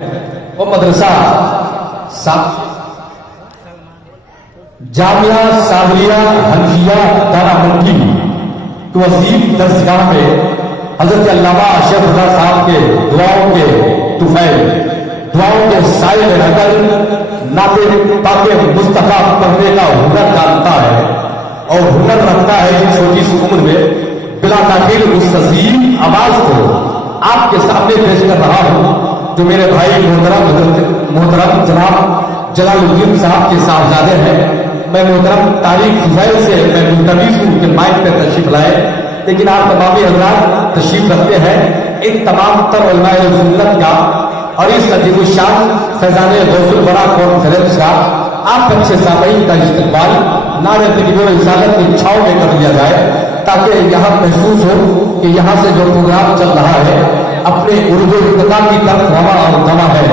वो मदरसा जामिया साबरिया हनफिया दारामंडी तो वजीर दरसगाह में हजरत अल्लामा शेख रजा साहब के दुआओं के तुफैल दुआओं के साए में रहकर नाते पाके मुस्तफा पढ़ने का हुनर जानता है और हुनर रखता है कि छोटी सी उम्र में बिला ताखीर उस तज़ीम आवाज को आपके सामने पेश कर रहा हूं जो मेरे भाई मोहतरम जनाब जलालुद्दीन साहब के साहबजादे हैं। मैं मोहतरम तारीख फुज़ैल से मैं मुल्तमीस हूं कि माइक पे तशरीफ लाए, लेकिन आप तमामी हज़रात तशरीफ रखते हैं इन तमाम तर उलमाए सुन्नत का और इस अजीब शान फैज़ाने गौसुल बड़ा कॉन्फ्रेंस का आप अच्छे सामईन का इस्तकबाल नारे तकबीर रिसालत की छाव में कर लिया जाए ताकि यहाँ महसूस हो कि यहाँ से जो प्रोग्राम चल रहा है अपने उर्दू इब्तिदा की तरफ रवा और दवा है।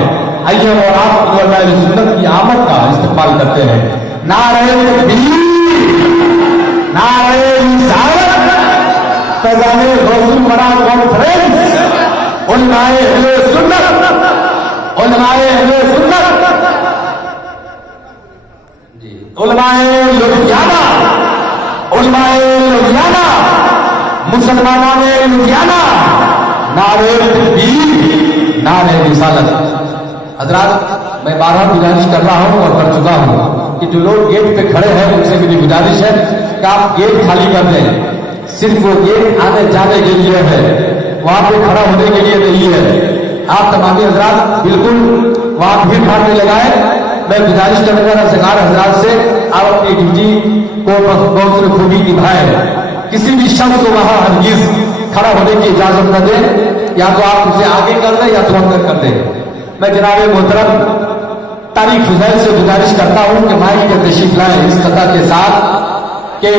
आइए और आप सुन्नत की आमद का इस्तेमाल करते हैं। नारे तकबीर, नारे रिसालत, फैज़ाने गौसुल बड़ा कॉन्फ्रेंस, उलमाए अहले सुन्नत, उलमाए अहले सुन्नत, उलमाए लुधियाना, उलमाए लुधियाना, मुसलमानों ने लुधियाना, नारे तकबीर, नारे रिसालत। हजरात मैं 12 गुजारिश कर रहा हूं और कर चुका हूं कि जो लोग गेट पे खड़े हैं उनसे मेरी गुजारिश है कि आप गेट खाली कर दें। सिर्फ वो गेट आने जाने के लिए है, वहां पे खड़ा होने के लिए नहीं है। आप तमामी हजरात बिल्कुल वहां भीड़ भाड़ में लगाए। मैं गुजारिश करूंगा सरकार हजरात से आप अपनी ड्यूटी को बहुत से खूबी निभाएं। किसी भी शख्स को वहां हरगिज खड़ा होने की इजाजत न दें, या तो आप उसे आगे कर दें या तो अंदर कर दें। मैं जनाब मोहतरम तारीख फुज़ैल से गुजारिश करता हूं कि माइक के तशरीफ लाएं इस कथा के साथ कि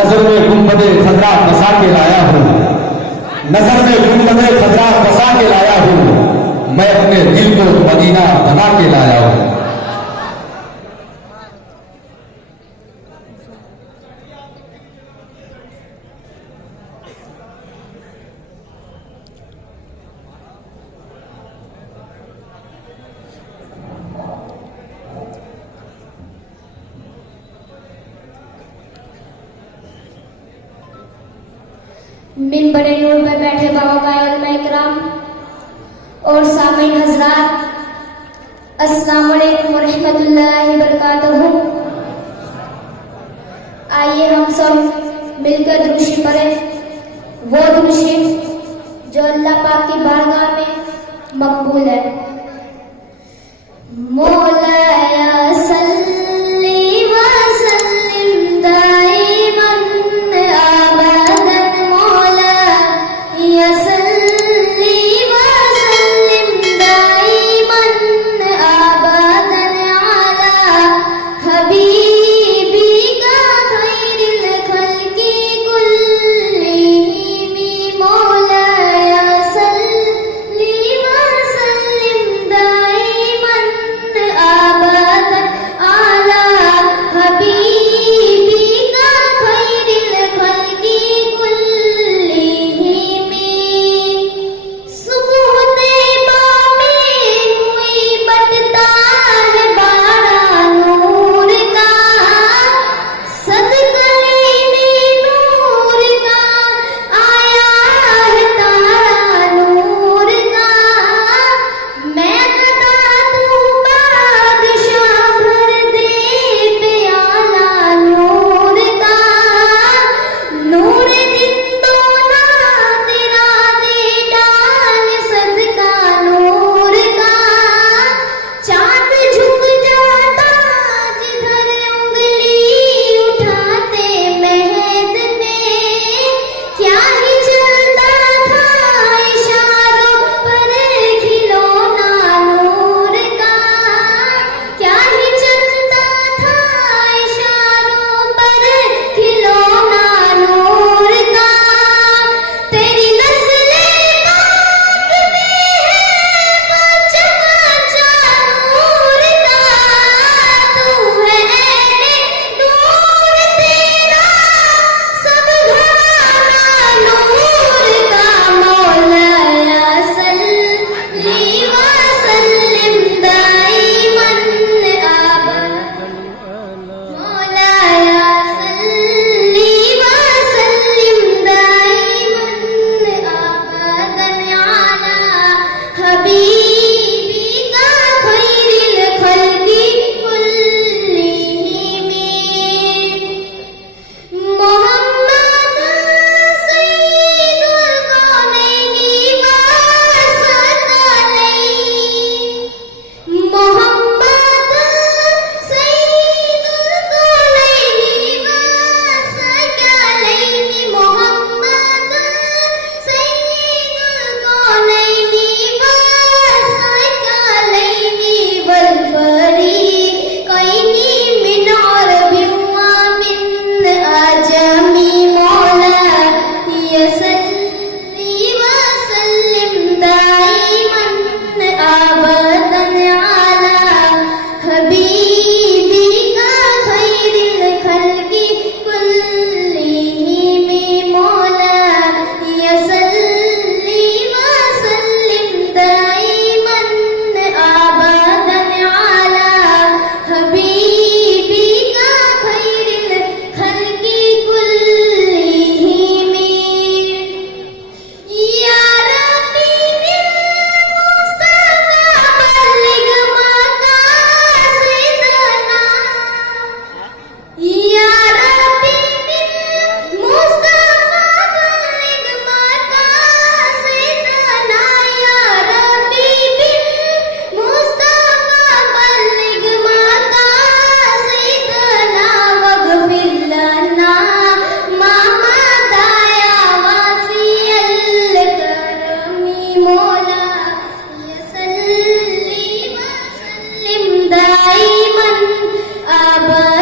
नजर में गुंबदे खतरा बसा के लाया हूं, नजर में गुंबदे खतरा बसा के लाया हूं, मैं अपने दिल को मदीना बना के लाया हूं। मिंबर नूर पर बैठे बाबा उलमाए किराम और सामीन हजरात, अस्सलाम वालेकुम व रहमतुल्लाहि व बरकातहू। आइए हम सब मिलकर दुरूशी पढ़ें, वो दुरूशी जो अल्लाह पाक की बारगाह में मकबूल है। मौला या सल्ली व सल्लिम दाइमन अबदन, मौला या सल्ली व सल्लिम दाइमन अबदन अला हबीबिका खैरिल खल्की कुल्लिहिम, मौला या सल्ली व सल्लिम दाइमन अबदन आबा